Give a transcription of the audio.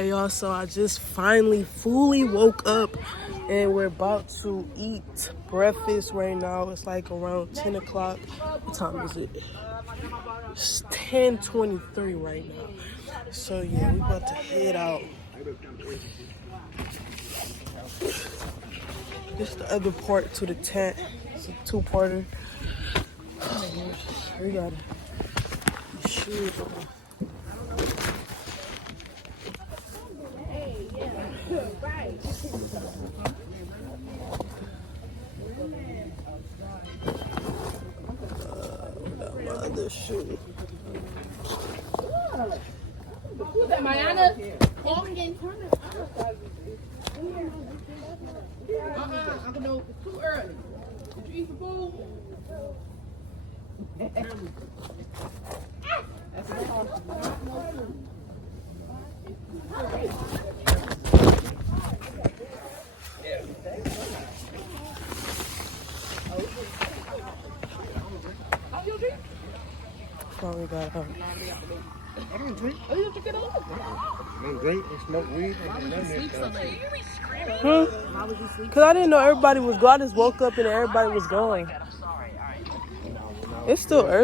Hey y'all, so I just finally fully woke up and we're about to eat breakfast right now. It's like around 10 o'clock. What time is it? It's 10:23 right now. So yeah, we about to head out. This is the other part to the tent. It's a two-parter. We got these shoes on. My other shoe. Who's that, Mariana? Uncle, no, it's too early. Did you eat some food? Probably got I don't drink. Oh, you have to get up. I don't drink and smoke weed. Huh? Because I didn't know everybody was gone. I just woke up and everybody was gone. It's still early.